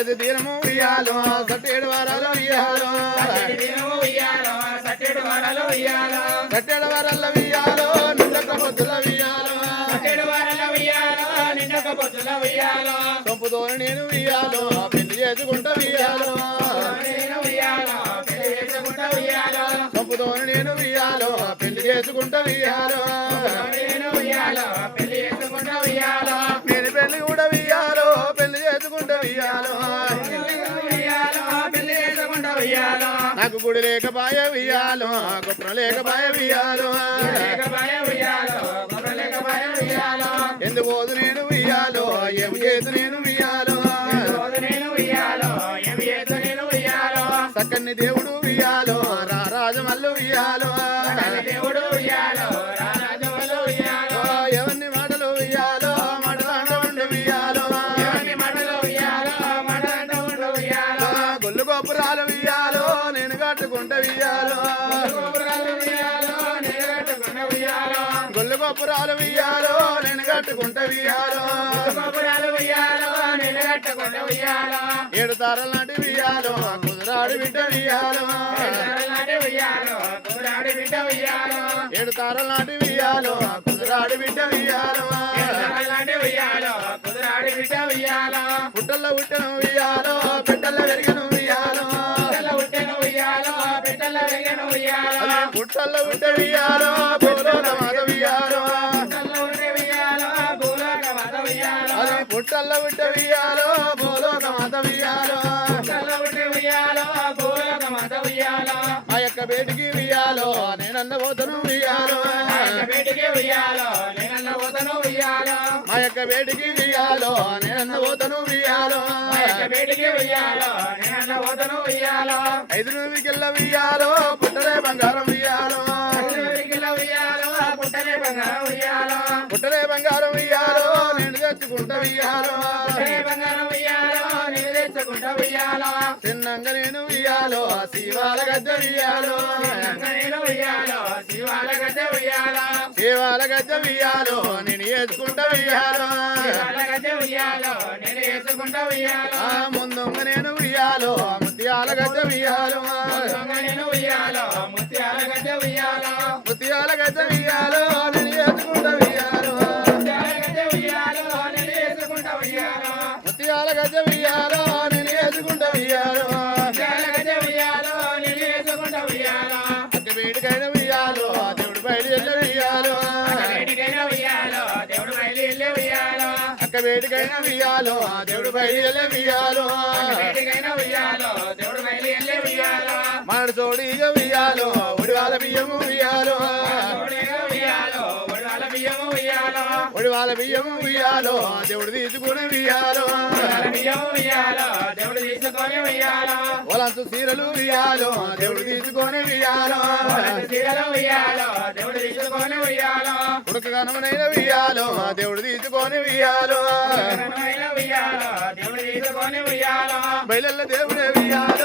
అచ్చది దీనము వియ్యాలో సట్టేడు వారాలు ఉయ్యాలో. సట్టెడు వాడలు ఉయ్యాలో సట్టేడు వారాల వియ్యాలో నిండక పొద్దుల వియ్యాలో సట్టెడు వాడల ఉయ్యాలో. నిండక పొద్దుల ఉయ్యాలో చంపుతోని నేను వియ్యాలో పెళ్ళి చేసుకుంటా వియ్యాలో నేను ఉయ్యాలో పెళ్ళి చేసుకుంటా ఉయ్యాలో. చంపుతోని నేను వియ్యాలో పెళ్ళి చేసుకుంటా వియ్యాలో గుడి లేక బాయ వియ్యాలో గొప్ప లేక బాయ ఉయ్యాలో ఎందుకు పోదు నేను వియ్యాలో ఏమి చేతు నేను గోపురాలు వియ్యాలో నేను కట్టుకుంటే వియ్యాలో గోపురాలు ఉయ్యాలో నేను కట్టుకున్న ఉయ్యాలో. ఏడు తారల నాటి వియ్యాలో కుదురాడు బిడ్డ వియ్యాలో కురాడి బిడ్డ ఉయ్యాలో. ఏడు తారల నాటి వియ్యాలో కుదురాడు బిడ్డ వియ్యాలో నాటి ఉయ్యాలో కురాడి బిడ్డ ఉయ్యాలో. పుట్టల్లో పుట్టను వియ్యాలో బిడ్డల్లో పెరిగను వియ్యాలో పిట్టల ఉట్టెను ఉయ్యాలో పిట్టల వెగను ఉయ్యాలో. పుట్టల్లో పుట్ట వియ్యాలో వియ్యాలో ఆయన బయటికి ఉయ్యాలో నేనన్న ఉయ్యాలో. మా యొక్క నేనన్న బయటికి ఉయ్యాలో. నేనన్న పోతను ఉయ్యాలో. ఐదు పుట్టలే బంగారం వియ్యాలో ఊరికిల ఉయ్యాలో పుట్టలే బంగారం ఉయ్యాలో. పుట్టలే బంగారం నేను తెచ్చుకుంటా పుట్టలే బంగారం ఉయ్యాలో నేను తెచ్చుకుంటా ఉయ్యాలో. చిన్నంగా నేను వియ్యాలో శివాల గద్దె నేను ఉయ్యాలో గద్దె వియ్యాలో నేను వేసుకుంటా వియ్యాలో ఉయ్యాలో. నేను వేసుకుంటా ముందుగా నేను ముత్యాల నేను ఉయ్యాలో ముత్యాల గద్దె ఉయ్యాలో. ముత్యాల గద్దె వియ్యాలో వేడికైన వియ్యాలో దేవుడు వేడికైనా ఉయ్యాలో దేవుడు బయలు ఉయ్యాలో మనడు తోడిగా వియ్యాలో ఒడివాల బియ్యము వియ్యాలో. ఒడివాల బియ్యము వియ్యాలో దేవుడు తీసుకుని ఉయ్యాలో. దేవుడు తీసుకొని ఉయ్యాలో. సీరలు వియ్యాలో దేవుడు తీసుకొని ఉయ్యాలో. దేవుడు తీసుకొని ఉయ్యాలో. ఉడక దేవుడు తీసుకొని ఘనమైన ఉయ్యాలో దేవుడు తీసుకొని ఉయ్యాలో. బయలల్ల దేవుడే వియ్యాలో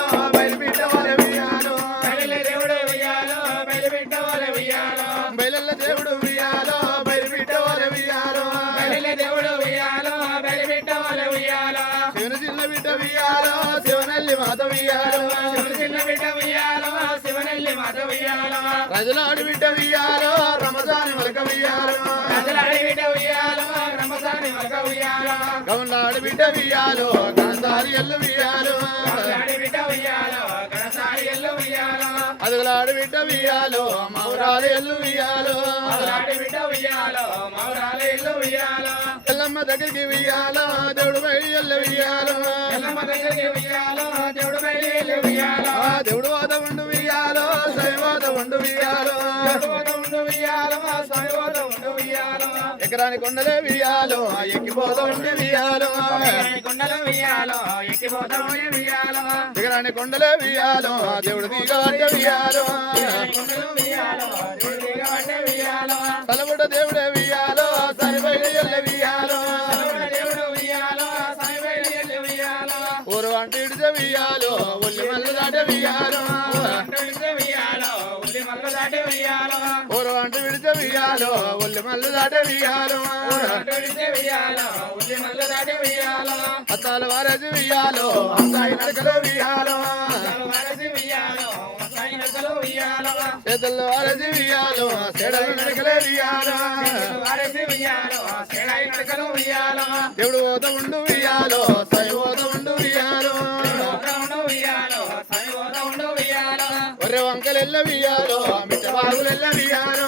శివన శివనల్లి చిన్న బిడ్డ ఉయ్యాలో శివనల్లి మాత రజలాడి బిడ్డ వియ్యాలో రమజాని మలక వియ్యాలో బిడ్డ ఉయ్యాలో రమసాని గమలాడి బిడ్డ వియ్యాలో గణసారి ఎల్లు వియాలో బిడ్డ గణసారి ఎల్లు అదుగులాడి బిడ్డ వియ్యాలో మౌరాలు ఎల్లు వియ్యాలో రాజలాడి బిడ్డ ఉయ్యాలో మౌరాలు ఎల్లమ్మ దగ్గరికి వియ్యాలో దేవుడు బయలు వియ్యాలో. ఎల్లమ్మ దగ్గరికి ఉయ్యాలో దేవుడు బయలు ఆ దేవుడు వాద ఉండు వియ్యాలో శైవాత ఉండు వియ్యాలో. ఉండు ఉండు ఎకరాని కొండలే వియ్యాలో ఎక్కిపోత ఉండి వియ్యాలో. కొండలు ఉయ్యాలో ఎక్కిపోతాము ఉయ్యాలో ఎకరాని కొండలే వియ్యాలో దేవుడు వియ్యాలో. కొండలు ఉయ్యాలో దేవుడు దిగబట్టే వియాలో ఒళ్ళు మల్లు దాట వియాలో అత్తాల వారసి వియాలో అత్తాయి నడకలు వియాలో చేతుల్లో వారసి వియాలో చెడలు నడకలే వియాలో వారసి దేవుడు పోత ఉండు వియాలో సై పోత ఉండు వియాలో ఓట వంకలెల్ల వియాలో మిట్ట బాగులెల్ల వియాలో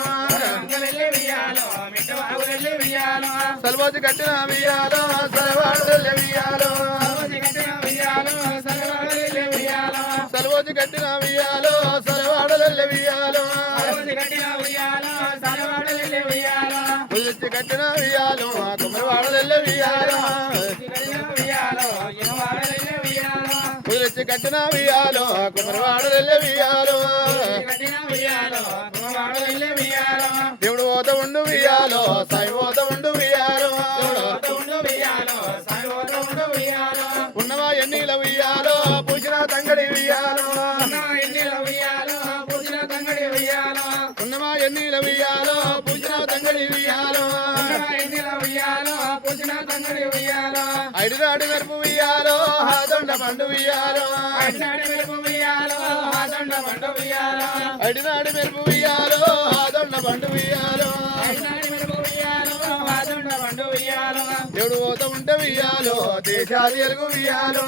సల్వోజు కట్టిన వియాలో సలవాడలెల్ల వియాలో సర్వజి కట్టిన కట్టిన వియాలో సలవాడలెల్ల వియాలో సర్వజి కట్టిన వియాలో కుమ్మరివాడలెల్ల వియాలో కట్టిన వియాలో వియాలో దేవుడు పోత ఉండు వియాలో సాయి పోత తంగడి వియాలో నా ఎన్నిల ఉయ్యాలో పూజిన తంగడి ఉయ్యాలో ఉన్నవా ఎన్నిల వియాలో పూసిన తంగడి వియాలో నా ఎన్నిల ఉయ్యాలో పూజిన తంగడి ఉయ్యాలో ఐడునాడు మెరుపు వియాలో హాదొండ పండు వియాలో అన్నాడి మెరుపు ఉయ్యాలో ఆదండ పండు ఉయ్యాలో ఐడునాడు మెరుపు వియాలో హాదొండ పండు అన్నాడి దేవుడు పోత ఉంటే వియాలో దేశాలు ఎలుగు ఉయ్యాలో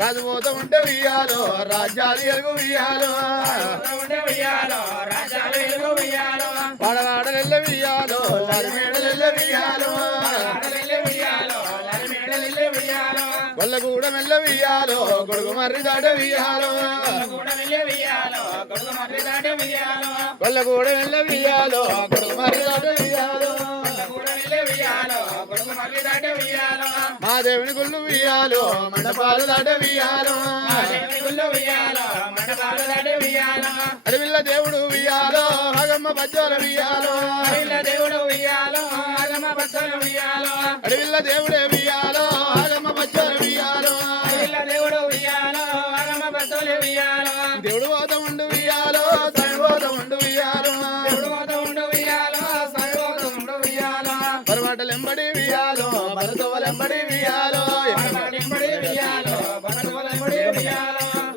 రాజు పోత ఉంటే వియాలో రాజ్యాలు ఎలుగు ఉయ్యాలో వాడవాడలెల్ల వియాలో వారిమేడలెల్ల వియాలో ఆడలెల్లి వల్లగూడ మెల్ల గొడుగు మర్రి దాట ఉయ్యాలో కొడుకు మర్రి దాటి ఉయ్యాలో వల్లగూడ మెల్ల గొడుగు మర్రి దాట ఉయ్యాలో కొడుకు మర్రి దాటి ఉయ్యాలో మా దేవుని గుళ్ళు వియాలో మండపాలు దాట ఉయ్యాలో అడవిల్ల దేవుడు వియాలో హగమ్మ పచ్చోల వియాలో అడివిల్ల దేవుడు ఉయ్యాలో ఆగమ బద్దలు ఉయ్యాలో అడవిల్ల దేవుడే వియాలో ఉయ్యాలో ఉండు వియాలో సాయి ఉండు వియాలో దేవుడు ఉండు ఉయ్యాలో సర్వోత ఉండు ఉయ్యాలో. పరమాటలెంబడి వియాలో భరతవలెంబడి వియాలో ఎంబడి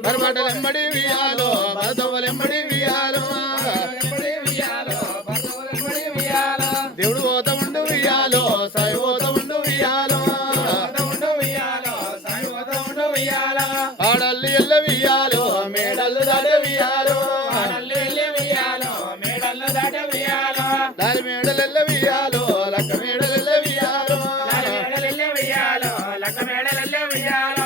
పరమాటలెంబడి వియాలో భరతవలెంబడి వియాలో మేడలెల్లి